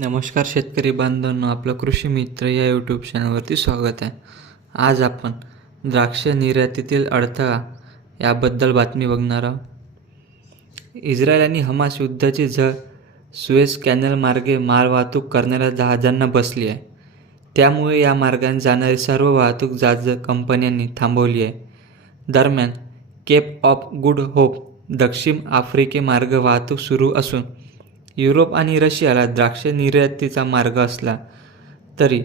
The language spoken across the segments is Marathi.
नमस्कार शेतकरी बांधवांनो आपलं कृषी मित्र या यूट्यूब चॅनलवरती स्वागत आहे. आज आपण द्राक्ष निर्यातीतील अडथळा याबद्दल बातमी बघणार आहोत. इस्रायल आणि हमास युद्धाची झळ सुएस कॅनल मार्गे मालवाहतूक करणाऱ्या जहाजांना बसली आहे. त्यामुळे या मार्गाने जाणारी सर्व वाहतूक जहाज कंपन्यांनी थांबवली आहे. दरम्यान केप ऑफ गुड होप दक्षिण आफ्रिकेमार्ग वाहतूक सुरू असून युरोप आणि रशियाला द्राक्ष निर्यातीचा मार्ग असला तरी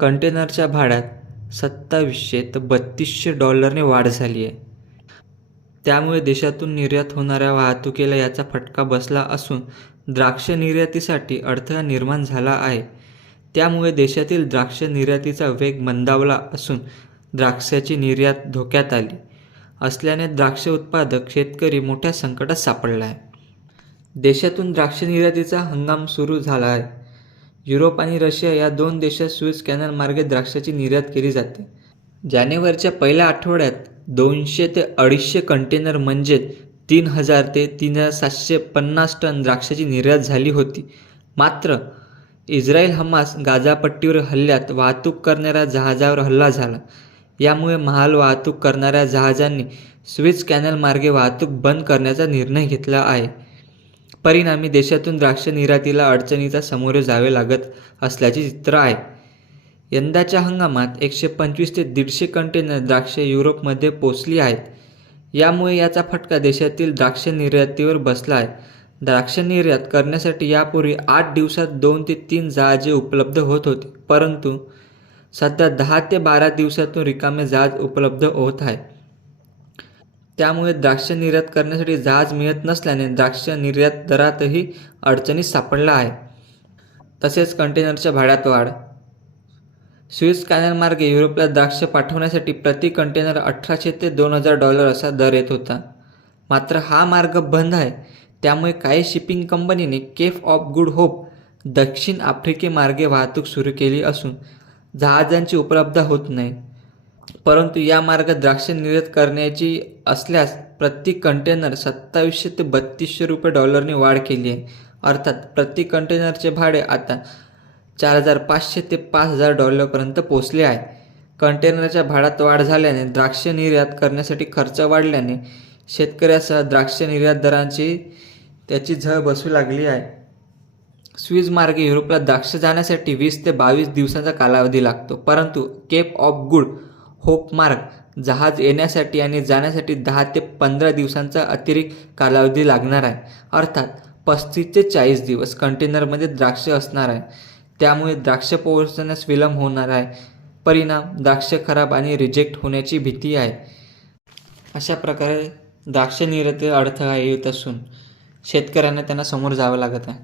कंटेनरच्या भाड्यात सत्तावीसशे तर बत्तीसशे डॉलरने वाढ झाली आहे. त्यामुळे देशातून निर्यात होणाऱ्या वाहतुकीला याचा फटका बसला असून द्राक्ष निर्यातीसाठी अडथळा निर्माण झाला आहे. त्यामुळे देशातील द्राक्ष निर्यातीचा वेग मंदावला असून द्राक्षाची निर्यात धोक्यात आली असल्याने द्राक्ष उत्पादक शेतकरी मोठ्या संकटात सापडला आहे. देशातून द्राक्ष निर्यातीचा हंगाम सुरू झाला आहे युरोप आणि रशिया या दोन देशात स्विस कॅनलमार्गे द्राक्षाची निर्यात केली जाते. जानेवारीच्या पहिल्या आठवड्यात दोनशे ते अडीचशे कंटेनर म्हणजे तीन हजार ते तीन हजार सातशे पन्नास टन द्राक्षाची निर्यात झाली होती. मात्र इस्रायल हमास गाझापट्टीवर हल्ल्यात वाहतूक करणाऱ्या जहाजावर हल्ला झाला. यामुळे महाल वाहतूक करणाऱ्या जहाजांनी स्विस कॅनलमार्गे वाहतूक बंद करण्याचा निर्णय घेतला आहे. परिणामी देशातून द्राक्ष निर्यातीला अडचणीचा सामोरे जावे लागत असल्याचे चित्र आहे. यंदाच्या हंगामात एकशे पंचवीस ते दीडशे कंटेनर द्राक्षे युरोपमध्ये पोचली आहेत. यामुळे याचा फटका देशातील द्राक्ष निर्यातीवर बसला आहे. द्राक्ष निर्यात करण्यासाठी यापूर्वी आठ दिवसात दोन ते तीन जहाजे उपलब्ध होत होते परंतु सध्या दहा ते बारा दिवसातून रिकामे जहाज उपलब्ध होत आहे त्यामुळे द्राक्ष निर्यात करण्यासाठी जहाज मिळत नसल्याने द्राक्ष निर्यात दरातही अडचणीत सापडला आहे तसेच कंटेनरच्या भाड्यात वाढ. स्विस कॅनलमार्गे युरोपला द्राक्ष पाठवण्यासाठी प्रति कंटेनर अठराशे ते दोन हजार डॉलर असा दर येत होता. मात्र हा मार्ग बंद आहे. त्यामुळे काही शिपिंग कंपनीने केफ ऑफ गुड होप दक्षिण आफ्रिकेमार्गे वाहतूक सुरू केली असून जहाजांची उपलब्ध होत नाही. परंतु या मार्गात द्राक्ष निर्यात करण्याची असल्यास प्रति कंटेनर सत्तावीसशे ते बत्तीसशे रुपये डॉलरने वाढ केली आहे. अर्थात प्रति कंटेनरचे भाडे आता चार हजार पाचशे ते पाच हजार डॉलरपर्यंत पोचले आहे. कंटेनरच्या भाड्यात वाढ झाल्याने द्राक्ष निर्यात करण्यासाठी खर्च वाढल्याने शेतकऱ्यासह द्राक्ष निर्यातदारांची त्याची झळ बसू लागली आहे. स्विस मार्गे युरोपला द्राक्ष जाण्यासाठी वीस ते बावीस दिवसांचा कालावधी लागतो. परंतु केप ऑफ गुड होप मार्ग जहाज येण्यासाठी आणि जाण्यासाठी दहा ते पंधरा दिवसांचा अतिरिक्त कालावधी लागणार आहे. अर्थात पस्तीस ते चाळीस दिवस कंटेनरमध्ये द्राक्ष असणार आहे. त्यामुळे द्राक्ष पोहोचण्यास विलंब होणार आहे. परिणाम द्राक्ष खराब आणि रिजेक्ट होण्याची भीती आहे. अशा प्रकारे द्राक्ष निर्यातीत अडथळा येत असून शेतकऱ्यांना त्यांना समोर जावं लागत आहे.